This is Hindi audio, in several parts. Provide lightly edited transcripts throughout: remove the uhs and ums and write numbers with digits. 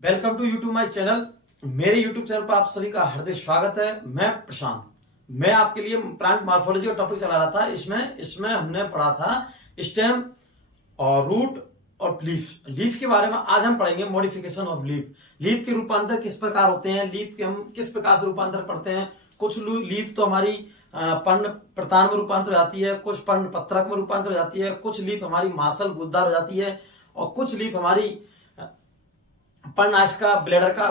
Welcome to YouTube my channel. मेरे यूट्यूब चैनल पर आप सभी का हार्दिक स्वागत है। मैं प्रशांत। मैं आपके लिए प्लांट मॉर्फोलॉजी का टॉपिक चला रहा था। इसमें हमने पढ़ा था स्टेम और रूट और लीफ के बारे में। आज हम पढ़ेंगे मॉडिफिकेशन ऑफ लीफ के रूपांतर किस प्रकार होते हैं, लीफ के हम किस प्रकार से रूपांतर पढ़ते हैं। कुछ लीफ तो हमारी पर्ण प्रतान में रूपांतर हो जाती है, कुछ पर्ण पत्रक में रूपांतर हो जाती है, कुछ लीफ हमारी मासल गुद्दार हो जाती है और कुछ लीफ हमारी पर्णनाश का ब्लेडर का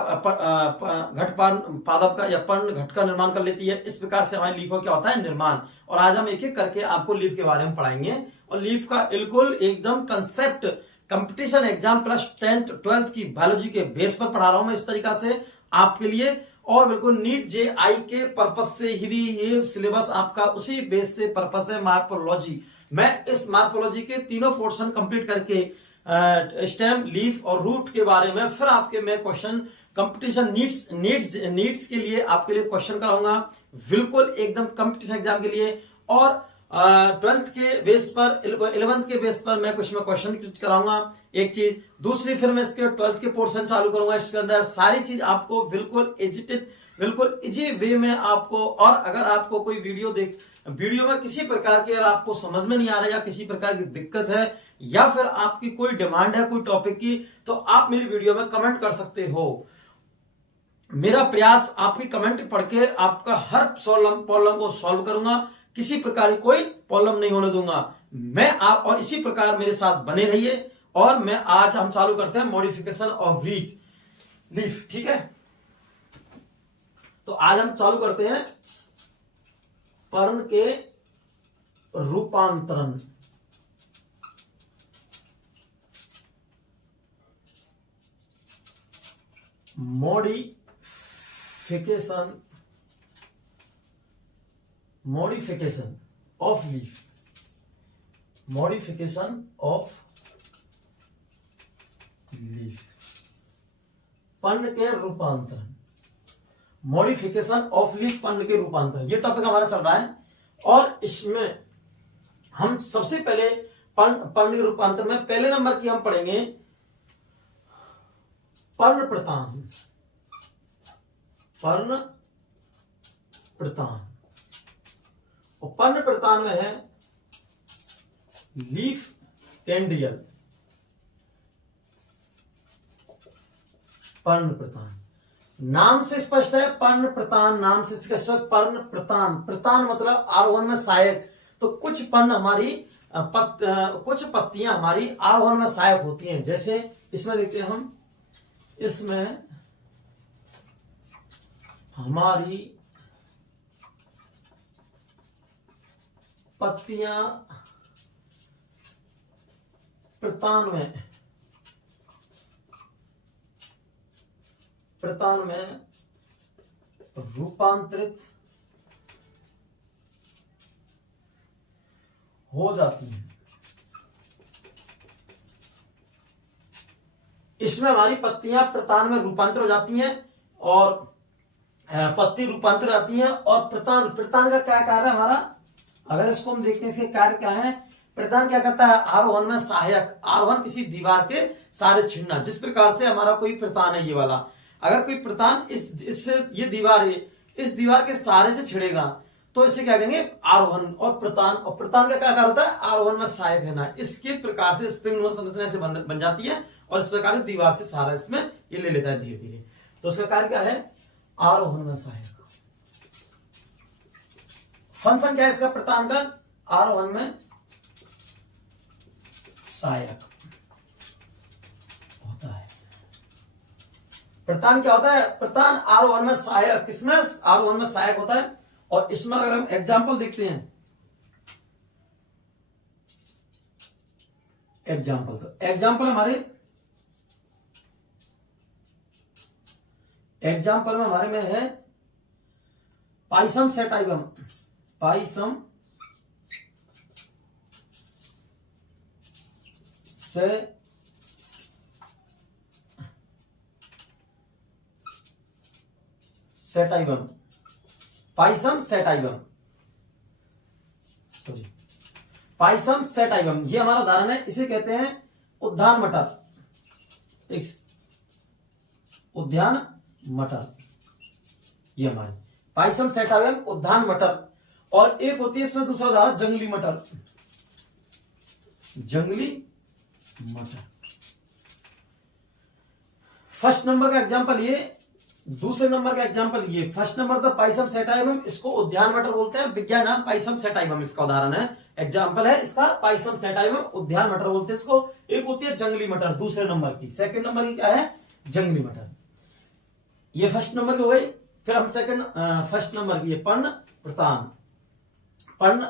घट पादप का या पर्ण घट का निर्माण कर लेती है। इस प्रकार से हमारी लीफ का क्या होता है निर्माण। और आज हम एक एक करके आपको लीफ के बारे में पढ़ाएंगे और लीफ का बिल्कुल एकदम concept competition exam plus 10th 12th की बायोलॉजी के बेस पर पढ़ा रहा हूं मैं इस तरीका से आपके लिए। और बिल्कुल नीट JI के पर्पज से ही भी ये सिलेबस आपका उसी बेस से पर्पज है मार्फोलॉजी। मैं इस मार्फोलॉजी के तीनों पोर्शन कंप्लीट करके स्टेम लीफ और रूट के बारे में फिर आपके मैं क्वेश्चन कंपटीशन नीड्स के लिए आपके लिए क्वेश्चन कराऊंगा बिल्कुल एकदम कंपटीशन एग्जाम के लिए। और 12th के बेस पर 11th के बेस पर मैं कुछ में क्वेश्चन कराऊंगा एक चीज। दूसरी फिर मैं इसके 12th के पोर्शन चालू करूंगा। इसके अंदर सारी चीज आपको बिल्कुल इजी वे में आपको। और अगर आपको कोई वीडियो में किसी प्रकार की अगर आपको समझ में नहीं आ रहा या किसी प्रकार की दिक्कत है या फिर आपकी कोई डिमांड है कोई टॉपिक की, तो आप मेरी वीडियो में कमेंट कर सकते हो। मेरा प्रयास आपकी कमेंट पढ़ के आपका हर प्रॉब्लम को सॉल्व करूंगा। किसी प्रकार की कोई प्रॉब्लम नहीं होने दूंगा मैं। आप और इसी प्रकार मेरे साथ बने रहिए। और मैं आज हम चालू करते हैं मॉडिफिकेशन ऑफ लीफ। ठीक है, तो आज हम चालू करते हैं पर्ण के रूपांतरण। Modification of leaf. Modification of leaf, पर्ण के रूपांतरण। मॉडिफिकेशन ऑफ लीफ, पर्ण के रूपांतरण, ये टॉपिक हमारा चल रहा है। और इसमें हम सबसे पहले पर्ण के रूपांतरण में पहले नंबर की हम पढ़ेंगे पर्ण प्रतान। पर्ण प्रतान और पर्ण प्रतान में है लीफ टेंड्रियल। पर्ण प्रतान नाम से स्पष्ट है। पर्ण प्रतान नाम से स्पष्ट। पर्ण प्रतान, प्रतान मतलब आरोहण में सहायक। तो कुछ पर्ण हमारी कुछ पत्तियां हमारी आरोहण में सहायक होती हैं। जैसे इसमें देखते हैं हम, इसमें हमारी पत्तियां प्रतान में रूपांतरित हो जाती है। इसमें हमारी पत्तियां प्रतान में रूपांतर हो जाती हैं और पत्ती रूपांतर हो जाती हैं। और प्रतान का क्या कार्य है हमारा, अगर इसको हम देखते हैं इसके कार्य क्या है। प्रतान क्या करता है, आरोहण में सहायक। आरोहण किसी दीवार के सारे छिड़ना। जिस प्रकार से हमारा कोई प्रतान है ये वाला, अगर कोई प्रतान इससे ये दीवार इस दीवार के सहारे से छिड़ेगा तो इसे क्या कहेंगे आरोहण। और प्रतान का क्या कार्य होता है, आरोहण में सहायक रहना। इसके प्रकार से स्प्रिंग संरचना से बन जाती है और इस प्रकार से दीवार से सहारा इसमें ये ले लेता है धीरे धीरे। तो उसका कार्य क्या है, आरोहण में सहायक। फंक्शन क्या है इसका प्रतान का, आरोहण में सहायक होता है। प्रतान क्या होता है, प्रतान आरोहण में सहायक, किसमें आरोहण में सहायक होता है। और इसमें अगर हम एग्जाम्पल देखते हैं, एग्जाम्पल में हमारे में है Pisum sativum. Pisum sativum. Pisum sativum, Pisum sativum ये हमारा उदाहरण है। इसे कहते हैं उद्यान मटर। उद्यान मटर, ये हमारी पाइसम सेटाइवम उद्यान मटर। और एक होती है इसमें दूसरा उदाहरण जंगली मटर, जंगली मटर। फर्स्ट नंबर का एग्जांपल ये, दूसरे नंबर का एग्जांपल ये। फर्स्ट नंबर तो पाइसम सेटाइवम, इसको उद्यान मटर बोलते हैं, विज्ञान नाम पाइसम सेटाइवम इसका उदाहरण है, एग्जांपल है इसका पाइसम सेटाइवम, उद्यान मटर बोलते हैं इसको। एक होती है जंगली मटर दूसरे नंबर की, सेकंड नंबर की क्या है, जंगली मटर। ये फर्स्ट नंबर की हो गई। फिर हम सेकंड फर्स्ट नंबर की पर्ण प्रतान। पर्ण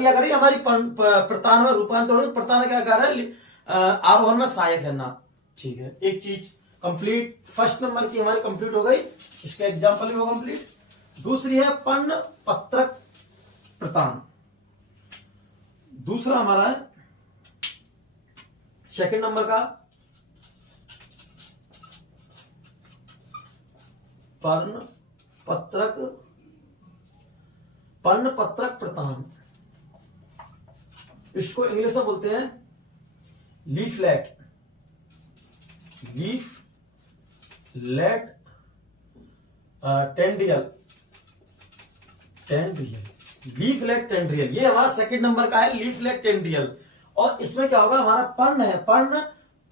क्या करें, हमारी प्रतान में रूपांतर हो, प्रतान क्या कर रहा है, आरोहण में सहायक रहना। ठीक है, एक चीज कंप्लीट, फर्स्ट नंबर की हमारी कंप्लीट हो गई, इसका एग्जांपल भी हो कंप्लीट। दूसरी है पर्ण पत्रक प्रतान, दूसरा हमारा है सेकंड नंबर का पर्ण पत्रक प्रतान, इसको इंग्लिश में बोलते हैं लीफलेट, टेंड्रियल, लीफलेट टेंड्रियल, ये हमारा सेकंड नंबर का है, लीफलेट टेंड्रियल। और इसमें क्या होगा, हमारा पर्ण है, पर्ण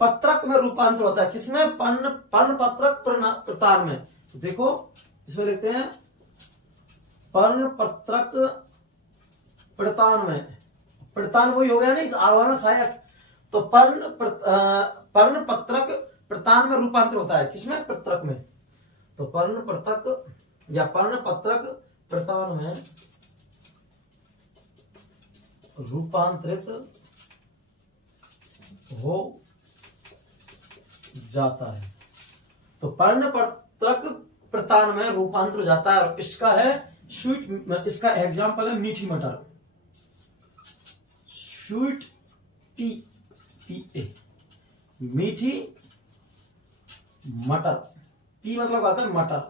पत्रक में रूपांतर होता है, किसमें, पर्ण पत्रक प्रतान में। तो देखो इसमें लिखते हैं पर्ण पत्रक प्रतान में, प्रतान वही हो गया ना, इस आरोहण सहायक। तो पर्ण पत्रक प्रतान में रूपांतर होता है, किसमें, पत्रक में। तो पर्ण पत्रक या पर्ण पत्रक प्रतान में रूपांतरित हो जाता है। तो पर्ण पत्रक प्रतान में रूपांतर हो जाता है। और इसका है स्वीट, इसका एग्जांपल है मीठी मटर, स्वीट पी, मीठी मटर, पी मतलब आता है मटर,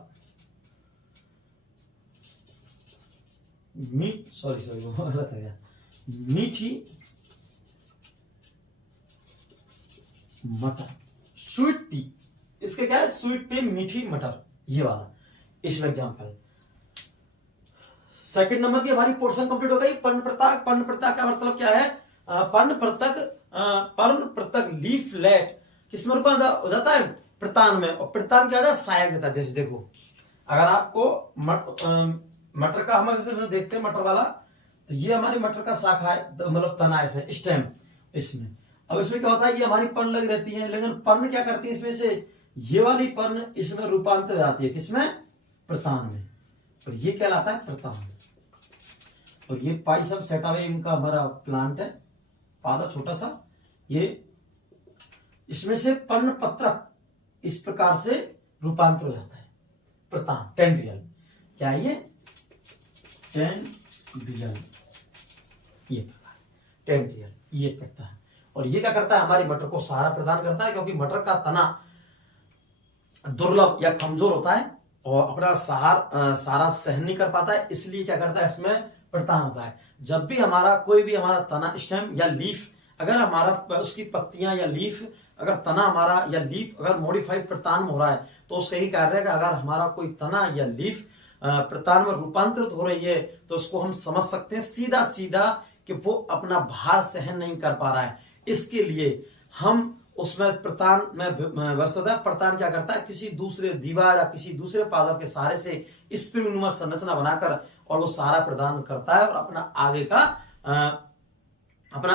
सॉरी वो गलत है गया, मीठी मटर, स्वीट पी, इसके क्या है, स्वीट पी मीठी मटर, ये वाला इसमें एग्जांपल। सेकंड नंबर की हमारी पोर्शन कंप्लीट हो गई। पर्ण प्रताक का मतलब क्या है, पर्ण प्रतक लीफलेट किसमें रूपांतर हो जाता है, प्रतान में। और प्रतान क्या होता है, सहायक देता है। जैसे देखो अगर आपको मटर का हम अगर देखते हैं मटर वाला, तो ये हमारी मटर का शाखा है, मतलब तना है इसमें, स्टेम इसमें। अब इसमें क्या होता है, ये हमारी पर्ण लगी रहती है, लेकिन पर्ण क्या करती है, इसमें से ये वाली पर्ण इसमें रूपांतर हो जाती है, किसमें, प्रतान में। तो ये कहलाता है प्रतान। और ये पाइसम सेटाइवम का हमारा प्लांट है, पौधा छोटा सा, ये इसमें से पर्ण पत्रक इस प्रकार से रूपांतर हो जाता है, प्रतान, टेंड्रियल। क्या है ये, टेंड्रियल, ये प्रकार, टेंड्रियल, ये करता है। और ये क्या करता है, हमारी मटर को सहारा प्रदान करता है, क्योंकि मटर का तना दुर्लभ या कमजोर होता है और अपना सहारा सहन नहीं कर पाता है, इसलिए क्या करता है, इसमें प्रतान होता है। जब भी हमारा कोई भी हमारा तना, स्टेम या लीफ, अगर हमारा उसकी पत्तियां या लीफ, अगर तना हमारा या लीफ अगर मॉडिफाइड प्रतान में हो रहा है, तो उसका यही कार्य है कि अगर हमारा कोई तना या लीफ प्रतान में रूपांतरित हो रही है, तो उसको हम समझ सकते हैं सीधा सीधा कि वो अपना भार सहन नहीं कर पा रहा है। इसके लिए हम उसमें प्रतान में वस्तुतः प्रतान क्या करता है, किसी दूसरे दीवार या किसी दूसरे पादप के सहारे से स्प्रिंग संरचना बनाकर और वो सहारा प्रदान करता है और अपना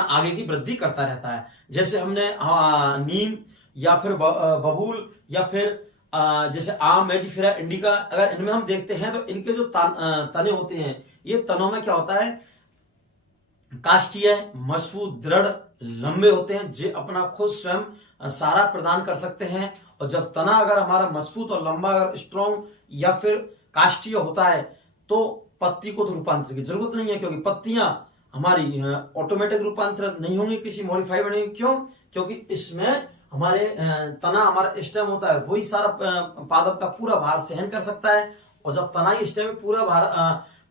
आगे की वृद्धि करता रहता है। जैसे हमने नीम या फिर बबूल या फिर जैसे आम, मैजिफेरा इंडिका, अगर इनमें हम देखते हैं तो इनके जो तने होते हैं, ये तनों में क्या होता है, काष्ठीय, मजबूत, दृढ़, लंबे होते हैं, जो अपना खुद स्वयं सहारा प्रदान कर सकते हैं। और जब तना अगर हमारा मजबूत और लंबा, अगर स्ट्रॉन्ग या फिर काष्ठीय होता है, तो पत्ती को तो रूपांतर की जरूरत नहीं है, क्योंकि पत्तियां हमारी ऑटोमेटिक रूपांतरित नहीं होंगी, किसी मॉडिफाइड नहीं। क्यों, क्योंकि इसमें हमारे तना, हमारा स्टेम होता है, वही सारा पादप का पूरा भार सहन कर सकता है। और जब तना ही स्टेम पूरा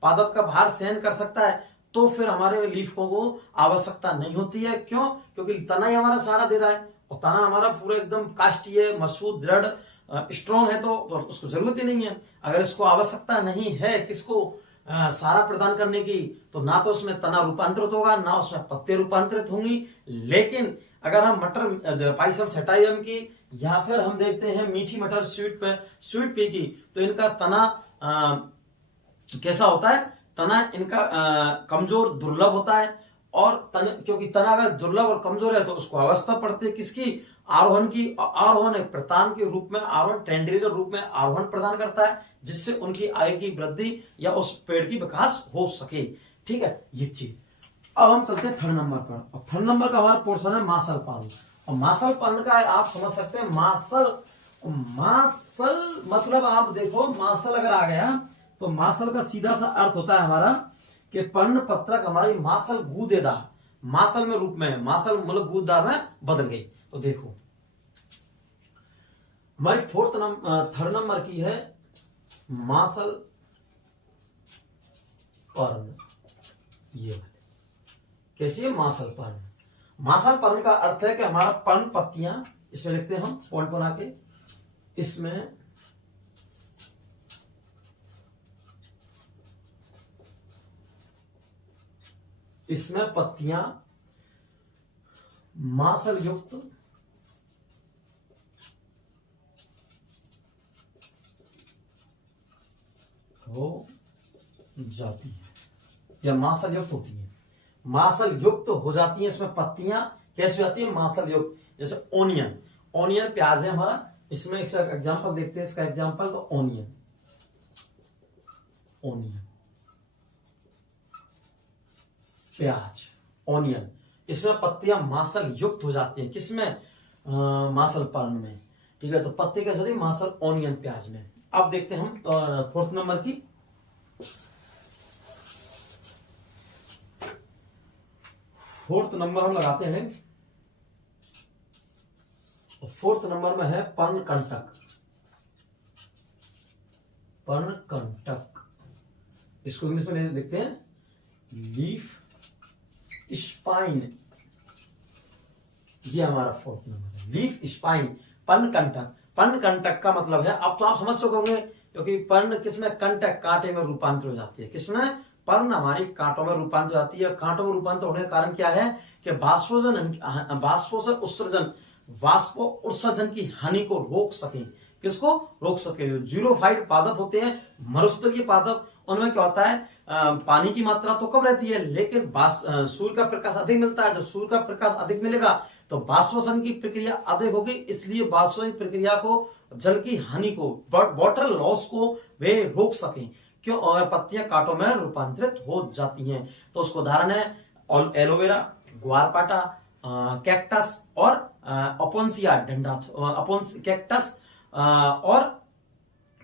पादप का भार सहन कर सकता है, तो फिर हमारे लीफों को आवश्यकता नहीं होती है। क्यों, क्योंकि तना ही हमारा सहारा दे रहा है और तना हमारा पूरा एकदम काष्ठीय, मजबूत, दृढ़, स्ट्रॉन्ग है तो उसको जरूरत ही नहीं है। अगर इसको आवश्यकता नहीं है किसको सारा प्रदान करने की, तो ना तो उसमें तना रूपांतरित होगा ना उसमें पत्ते रूपांतरित होंगी। लेकिन अगर हम मटर पाइसम सेटाइवम की या फिर हम देखते हैं मीठी मटर स्वीट पी की, तो इनका तना कैसा होता है, तना इनका कमजोर दुर्लभ होता है। और क्योंकि तना अगर दुर्लभ और कमजोर है तो उसको अवस्था पड़ती है किसकी, आरोहण की। आरोहण एक प्रतान के रूप में, आरोहण टेंडरी के रूप में आरोहण प्रदान करता है, जिससे उनकी आय की वृद्धि या उस पेड़ की विकास हो सके। ठीक है, ये चीज। अब हम चलते हैं थर्ड नंबर पर। और थर्ड नंबर का हमारा पोर्शन है मासल पालन। और मासल पालन का आप समझ सकते हैं, मासल मतलब आप देखो, मासल अगर आ गया तो मासल का सीधा सा अर्थ होता है हमारा कि पर्ण पत्रक हमारी मासल गूदेदार, मासल में रूप में, मासल मतलब गूदेदार में बदल गई। तो देखो हमारी थर्ड नंबर की है मासल पर्ण। ये कैसी है मासल पर्ण? मासल पर्ण का अर्थ है कि हमारा पर्ण पत्तियां, इसमें लिखते हैं हम पॉइंट बना के, इसमें पत्तियां मासल युक्त हो जाती है या मासल युक्त होती है। मासल युक्त हो जाती है, इसमें पत्तियां कैसे हो जाती है, मासल युक्त। जैसे ओनियन प्याज है हमारा, इसमें इसका एग्जांपल देखते हैं, इसका एग्जांपल तो ओनियन प्याज, ओनियन, इसमें पत्तियां मासल युक्त हो जाती हैं। किसमें? मासल पर्ण में। ठीक है, तो पत्ती कैसे होती है? मासल ओनियन प्याज में। अब देखते हैं हम फोर्थ नंबर की। फोर्थ नंबर हम लगाते हैं, फोर्थ नंबर में है पर्णकंटक। इसको इंग्लिश में देखते हैं लीफ स्पाइन। ये हमारा फोर्थ नंबर है, लीफ स्पाइन, पर्णकंटक। पर्णकंटक का मतलब है, अब तो आप समझ सको होंगे, क्योंकि पर्ण किसमें, कंटक, कांटे में रूपांतर हो जाती है। किसमें? पर्ण हमारी कांटों में रूपांतर हो जाती है। कांटों में रूपांतर होने का कारण क्या है कि वाष्पों उत्सर्जन की हानि को रोक सके। किसको रोक सके? जो जीरोफाइट पादप होते हैं, मरुस्थलीय पादप, उनमें क्या होता है, पानी की मात्रा तो कम रहती है, लेकिन सूर्य का प्रकाश अधिक मिलता है। जब सूर्य का प्रकाश अधिक मिलेगा तो बाष्पोषण की प्रक्रिया अधिक होगी, इसलिए बाष्पोषण प्रक्रिया को, जल की हानि को, वाटर लॉस को वे रोक सके। क्यों? और पत्तियां कांटों में रूपांतरित हो जाती हैं। तो उसको उदाहरण है एलोवेरा, ग्वारपाटा, कैक्टस और अपोन्सिया डंडा,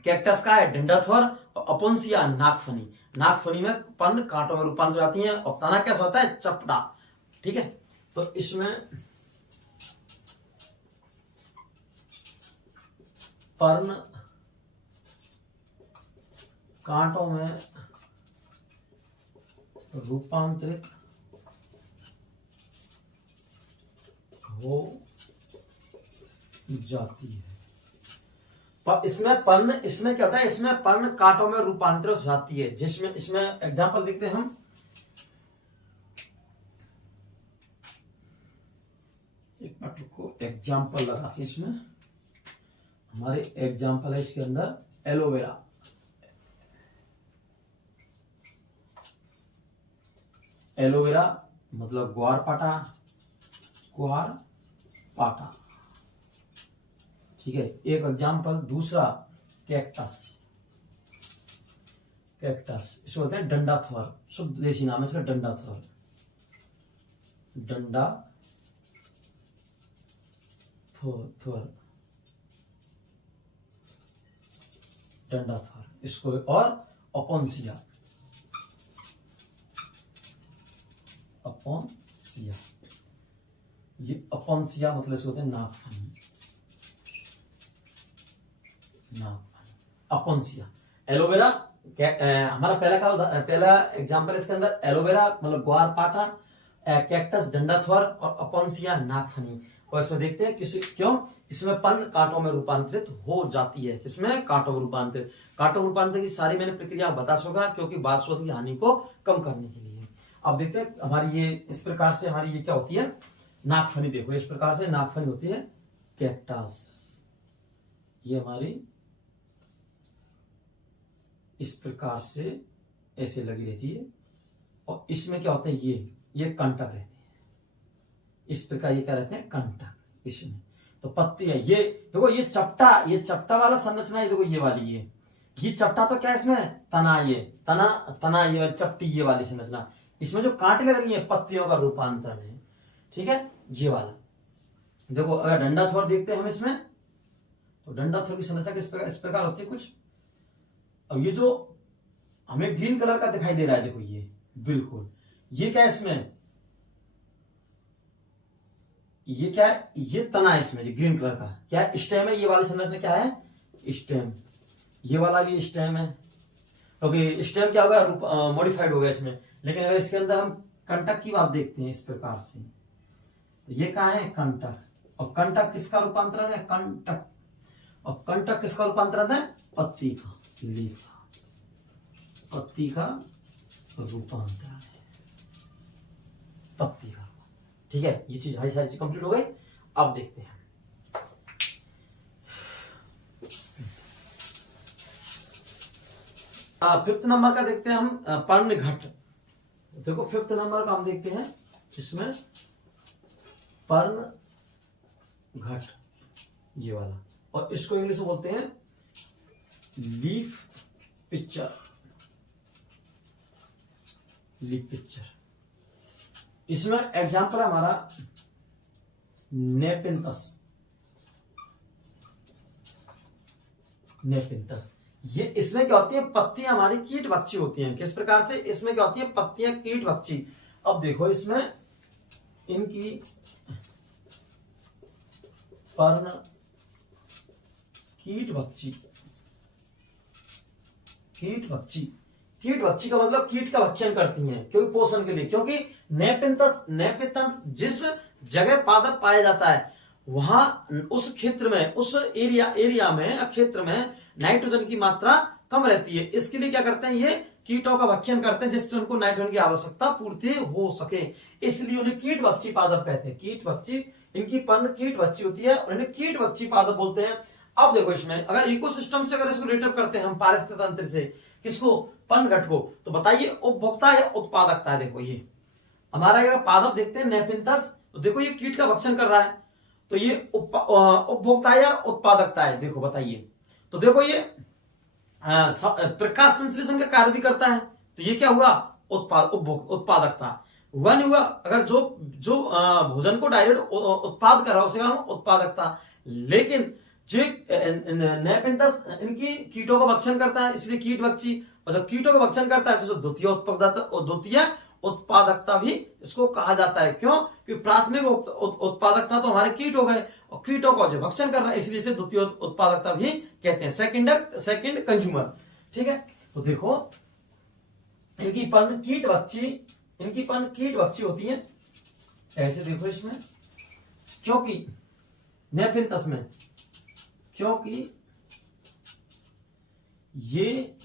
कैक्टस का है डंडाथर, अपोन्सिया नागफनी। नागफनी में पर्ण कांटों में रूपांतर हो जाती है और तना कैसा होता है, चपटा। ठीक है, तो इसमें पर्ण कांटों में रूपांतरित हो जाती है। पर इसमें क्या होता है, इसमें पर्ण कांटों में रूपांतरित हो जाती है। जिसमें इसमें एग्जांपल देखते हैं हम, एक मिनट को एग्जांपल लगाते हैं। इसमें हमारे एग्जांपल है इसके अंदर एलोवेरा। एलोवेरा मतलब ग्वारपाटा, ठीक है, एक एग्जांपल। दूसरा कैक्टस, इसको बोलते हैं डंडाथर, शुद्ध देसी नाम है इसका डंडाथर। डंडाथर इसको, और अपोन्सिया, ये अपोन्सिया मतलब इसको होते हैं नागफनी। अपोन्सिया। एलोवेरा हमारा पहला एग्जांपल इसके अंदर एलोवेरा मतलब ग्वारपाटा, कैक्टस डंडाथर और अपोन्सिया नागफनी। और इसमें देखते हैं क्यों इसमें पर्ण कांटों में रूपांतरित हो जाती है। इसमें कांटों में रूपांतरित, कांटों में रूपांतरित की सारी मैंने प्रक्रिया बता चुका, क्योंकि वाष्पोत्सर्जन की हानि को कम करने के लिए। अब देखते हैं हमारी ये इस प्रकार से हमारी ये क्या होती है, नाकफनी। देखो इस प्रकार से नाकफनी होती है कैक्टस, ये हमारी इस प्रकार से ऐसे लगी रहती है। और इसमें क्या होते हैं, ये कंटक रहते हैं, इस प्रकार ये क्या रहते हैं, कंटक। इसमें तो पत्ती है, ये देखो ये चपटा वाला संरचना है। देखो ये वाली ये चपटा तो क्या है इसमें, तना, ये तना ये वाली चपटी, ये वाली संरचना। इसमें जो कांटे लग रही है पत्तियों का रूपांतरण है, ठीक है, ये वाला। देखो अगर डंडा थोड़ देखते हैं हम इसमें, तो डंडा थोड़ की संरचना इस प्रकार होती है कुछ। अब ये जो हमें ग्रीन कलर का दिखाई दे रहा है, देखो ये बिल्कुल, ये क्या है इसमें, ये क्या है, ये तना है इसमें, ये ग्रीन कलर का क्या है, स्टेम है। ये वाली संरचना क्या है, स्टेम। ये वाला भी स्टेम है, क्योंकि स्टेम क्या होगा, मॉडिफाइड हो गया इसमें। लेकिन अगर इसके अंदर हम कंटक की बात देखते हैं इस प्रकार से, तो ये कहा है कंटक। और कंटक किसका रूपांतरण है, कंटक। और कंटक किसका रूपांतरण है, पत्ती का, लीफ का, पत्ती का रूपांतरण है, पत्ती का। ठीक है, ये चीज सारी चीज कंप्लीट हो गई। अब देखते हैं फिफ्थ नंबर का देखते हैं हम, पर्ण घट। देखो फिफ्थ नंबर का हम देखते हैं इसमें पर्ण घट, ये वाला। और इसको इंग्लिश में बोलते हैं लीफ पिक्चर, लीफ पिक्चर। इसमें एग्जाम्पल है हमारा नेपिंथस, नेपिंथस। ये इसमें क्या होती है, पत्तियां हमारी कीट भक्षी होती हैं। किस प्रकार से, इसमें क्या होती है, पत्तियां कीट भक्षी। अब देखो इसमें इनकी पर्ण कीट भक्षी, कीट भक्षी, कीट भक्षी का मतलब कीट का भक्षण करती हैं, क्योंकि पोषण के लिए। क्योंकि नेपिंथस जिस जगह पादप पाया जाता है, वहां उस क्षेत्र में, उस एरिया में, क्षेत्र में नाइट्रोजन की मात्रा कम रहती है। इसके लिए क्या करते हैं, ये कीटों का भक्षण करते हैं, जिससे उनको नाइट्रोजन की आवश्यकता पूर्ति हो सके। इसलिए उन्हें कीट भक्षी पादप कहते हैं। कीट भक्षी, इनकी पर्ण कीट भक्षी होती है और इन्हें कीट भक्षी पादप बोलते हैं। अब देखो इसमें अगर इकोसिस्टम से अगर इसको रिलेट करते हैं हम, पारिस्थितिक तंत्र से, किसको, पर्ण घट को, तो बताइए उपभोक्ता या उत्पादकता है। देखो ये हमारा अगर पादप देखते हैं नेपिंथस, तो देखो ये कीट का भक्षण कर रहा है, तो ये उपभोक्ता या उत्पादकता है। देखो बताइए, तो देखो ये प्रकाश संश्लेषण का कार्य भी करता है, तो ये क्या हुआ, उत्पादकता हुआ, नहीं हुआ। अगर जो भोजन को डायरेक्ट उत्पाद कर रहा है उसे हम उत्पादकता। लेकिन जो नेपिंथस इनकी कीटों का भक्षण करता है, इसलिए कीट भक्षी। और जब कीटों का भक्षण करता है तो द्वितीय उत्पादकता भी इसको कहा जाता है। क्यों, क्योंकि प्राथमिक उत्पादकता तो हमारे कीट हो गए, और कीटों का जो भक्षण कर रहा है, इसलिए इसे द्वितीय उत्पादकता भी कहते हैं, सेकंड कंज्यूमर। ठीक है, तो देखो इनकी पर्ण कीट भक्षी होती है। ऐसे देखो इसमें, क्योंकि नेपिंथस में, क्योंकि ये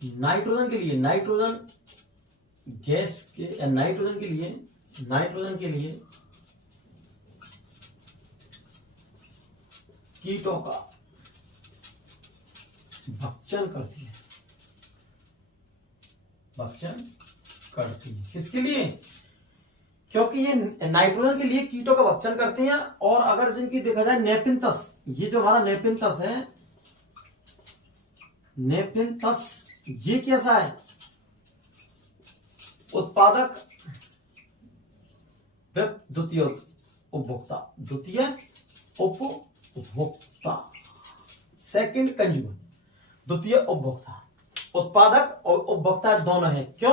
नाइट्रोजन के लिए, नाइट्रोजन गैस के, नाइट्रोजन के लिए कीटों का भक्षण करती है, किसके लिए, क्योंकि ये नाइट्रोजन के लिए कीटों का भक्षण करते हैं। और अगर जिनकी देखा जाए नेपिंथस, ये जो हमारा नेपिंथस है, नेपिंथस ये कैसा है, उत्पादक, द्वितीय उपभोक्ता, सेकंड कंज्यूमर। द्वितीय उपभोक्ता, उत्पादक और उपभोक्ता दोनों है। क्यों,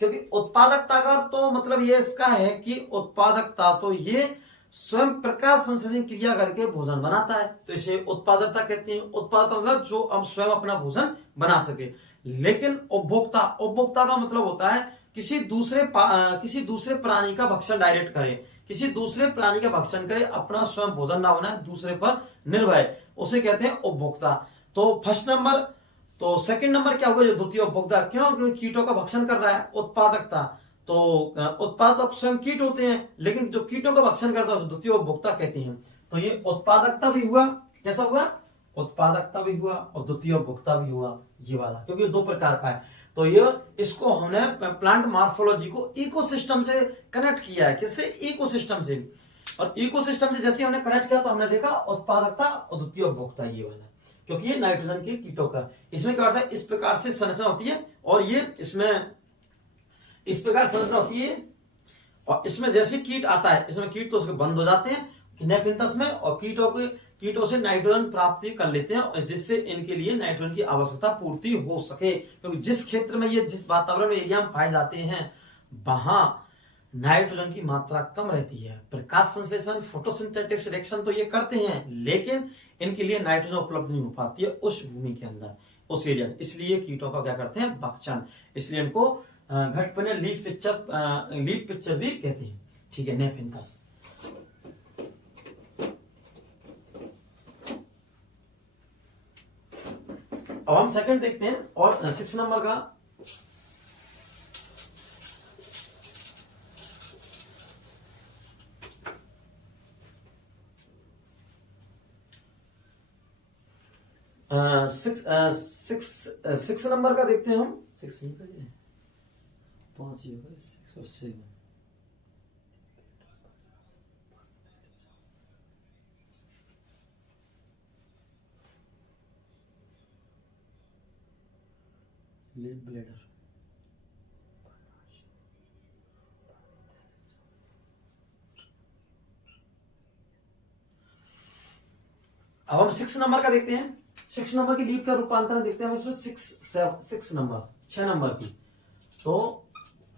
क्योंकि उत्पादकता का तो मतलब ये इसका है कि उत्पादकता तो ये स्वयं प्रकाश संश्लेषण क्रिया करके भोजन बनाता है, तो इसे उत्पादकता कहते हैं। उत्पादकता मतलब जो हम स्वयं अपना भोजन बना सके। लेकिन उपभोक्ता का मतलब होता है किसी दूसरे प्राणी का भक्षण डायरेक्ट करे, किसी दूसरे प्राणी का भक्षण करे, अपना स्वयं भोजन ना बनाए, दूसरे पर निर्भय, उसे कहते हैं उपभोक्ता। तो फर्स्ट नंबर, तो सेकंड नंबर क्या होगा, जो द्वितीय उपभोक्ता, क्यों, क्योंकि कीटों का भक्षण कर रहा है। उत्पादकता, तो उत्पादक स्वयं कीट होते हैं, लेकिन जो कीटों का भक्षण करता है उसे द्वितीय उपभोक्ता कहते हैं। तो ये उत्पादकता भी हुआ, कैसा हुआ, उत्पादकता भी हुआ और द्वितीय उपभोक्ता भी हुआ, ये वाला, क्योंकि दो प्रकार का है। तो ये इसको हमने प्लांट मॉर्फोलॉजी को इकोसिस्टम से कनेक्ट किया है। किससे, इकोसिस्टम से। और इकोसिस्टम से जैसे हमने कनेक्ट किया तो हमने देखा उत्पादकता और द्वितीय उपभोक्ता, ये वाला, क्योंकि ये नाइट्रोजन के कीटों का, इसमें क्या होता है, इस प्रकार से संरचना होती है, और ये इसमें इस प्रकार संरचना होती है, और इसमें जैसे कीट आता है, इसमें कीट तो उसके बंद हो जाते हैं नेपिंथस में, और कीटों से नाइट्रोजन प्राप्ति कर लेते हैं, और जिससे इनके लिए नाइट्रोजन की आवश्यकता पूर्ति हो सके। क्योंकि जिस क्षेत्र में ये, जिस वातावरण में एरिया में पाए जाते हैं, वहां नाइट्रोजन की मात्रा कम रहती है। प्रकाश संश्लेषण, फोटोसिंथेटिक रिएक्शन तो ये करते हैं, लेकिन इनके लिए नाइट्रोजन उपलब्ध नहीं हो पाती है उस भूमि के अंदर, उस एरिया में। इसलिए कीटों का क्या करते हैं, भक्षण। इसलिए इनको घटपने लीफ पिक्चर भी कहते हैं। ठीक है, नेपिंथस। अब हम सेकंड देखते हैं, और 6 नंबर का, सिक्स नंबर का देखते हैं हम। 6 नहीं करिए, 5 ही होगा, 6 और 7। लीफ ब्लेडर, अब हम 6 नंबर का देखते हैं। 6 नंबर की लीफ का रूपांतरण देखते हैं हम इसमें। 6 नंबर, 6 नंबर की, तो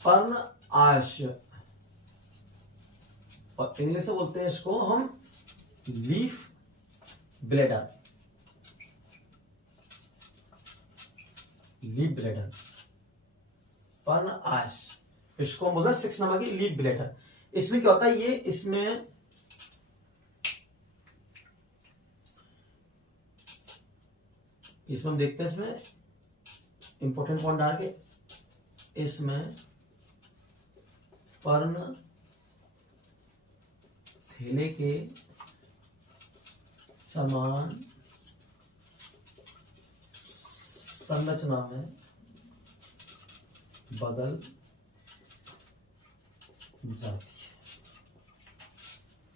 पर्ण आश्य, और इंग्लिश से बोलते हैं इसको हम लीफ ब्लेडर, लीफ ब्लेडर, पर्ण आश्य, इसको हम बोलते हैं 6 नंबर की लीफ ब्लेडर। इसमें क्या होता है, ये इसमें हम देखते हैं, इसमें इंपॉर्टेंट पॉइंट डाल के, इसमें पर्ण थैले के समान संरचना में बदल जाती है।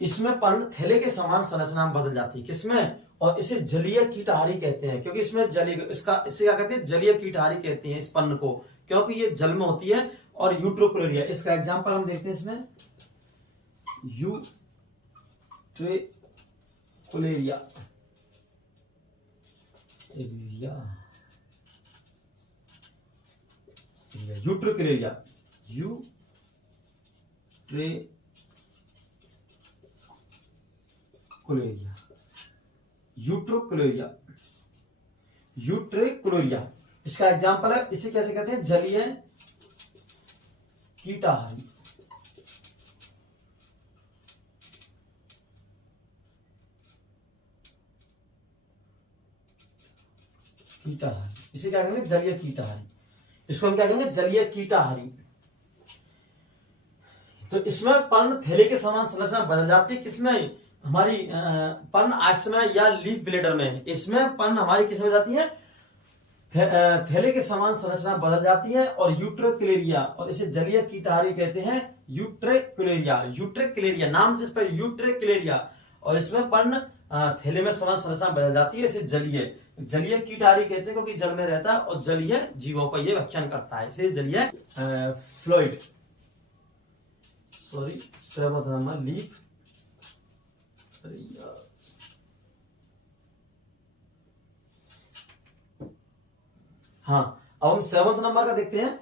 इसमें पर्ण थैले के समान संरचना में बदल जाती है, किसमें, और इसे जलीय कीटहारी कहते हैं, क्योंकि इसमें जलीय, इसे क्या कहते हैं, जलीय कीटहारी कहते हैं इस पर्ण को, क्योंकि ये जल में होती है। और यूट्रोक्लोरिया, इसका एग्जांपल हम देखते हैं इसमें, यूट्रोक्लोरिया, यूट्रोक्लोरिया, यूट्रोक्लोरिया, यूट्रोक्लोरिया, इसका एग्जांपल है। इसे कैसे कहते हैं, जलीय कीटहारी, इसे क्या कहेंगे, जलीय कीटहारी। इसको हम क्या कहेंगे, जलीय कीटहारी। तो इसमें पर्ण थैले के समान संरचना बदल जाती है, किसमें, हमारी पर्ण आश्य में या लीफ ब्लेडर में। इसमें पर्ण हमारी किस में जाती है, थैले के समान संरचना बदल जाती है। और यूट्रोक्लेरिया, और इसे जलीय कीटहारी कहते हैं, यूट्रोक्लेरिया, यूट्रोक्लेरिया नाम से इस पर यूट्रोक्लेरिया। और इसमें पर्ण थैले में समान संरचना बदल जाती है, इसे जलीय कीटहारी कहते हैं, क्योंकि जल में रहता है और जलीय जीवों का ये भक्षण करता है, इसे जलीय फ्लूइड, 7 नंबर लीफ, हाँ। अब हम 7 नंबर का देखते हैं,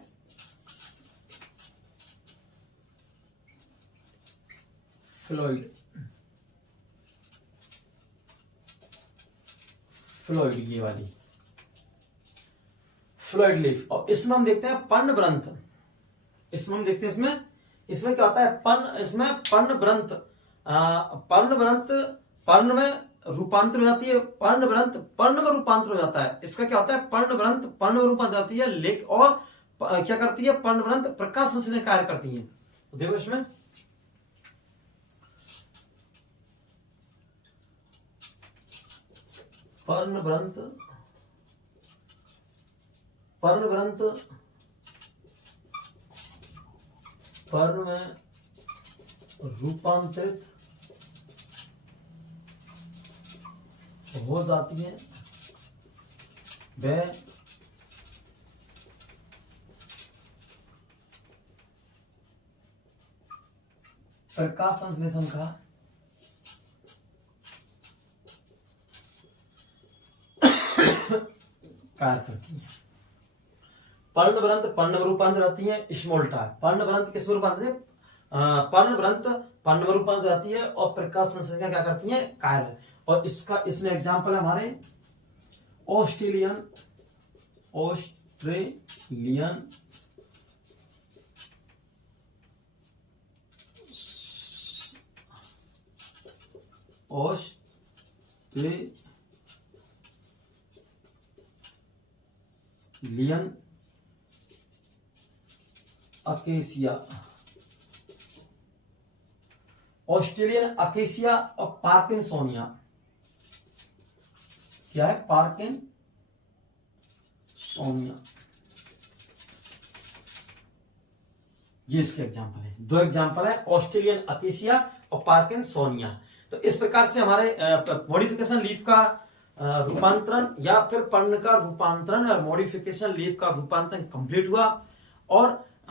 फ्लूइड, ये वाली फ्लूइड लीफ। और इसमें हम देखते हैं पर्णग्रंथ, इसमें इसमें क्या होता है, पर्ण, इसमें पर्णवृंत, पर्णवृंत पर्ण में रूपांतर हो जाती है, पर्णवृंत पर्ण में रूपांतर हो जाता है। इसका क्या होता है, पर्णवृंत पर्ण में रूपांतर जाती है, लेख और क्या करती है, पर्णवृंत प्रकाश संश्लेषण कार्य करती है। तो देखो इसमें पर्णवृंत पर्णवृंत पर्ण में रूपांतरित हो जाती है, वह प्रकाश संश्लेषण का कार्य करती है। पर्णवृंत पर्ण में रूपांतर आती है, स्मॉल टा। पर्णवृंत किस में रूपांतर, पर्णवृंत पर्ण में रूपांतर आती है और प्रकाश संश्लेषण का क्या करती है, कार्य। और इसका इसमें एग्जांपल है हमारे ऑस्ट्रेलियन अकेसिया, ऑस्ट्रेलियन अकेसिया और पार्किंसोनिया। क्या है, पार्किंसोनिया, ये इसके एग्जांपल है। दो एग्जांपल है, ऑस्ट्रेलियन अकेसिया और पार्किंसोनिया। तो इस प्रकार से हमारे मॉडिफिकेशन लीफ का रूपांतरण या फिर पर्ण का रूपांतरण और मॉडिफिकेशन लीफ का रूपांतरण कंप्लीट हुआ। और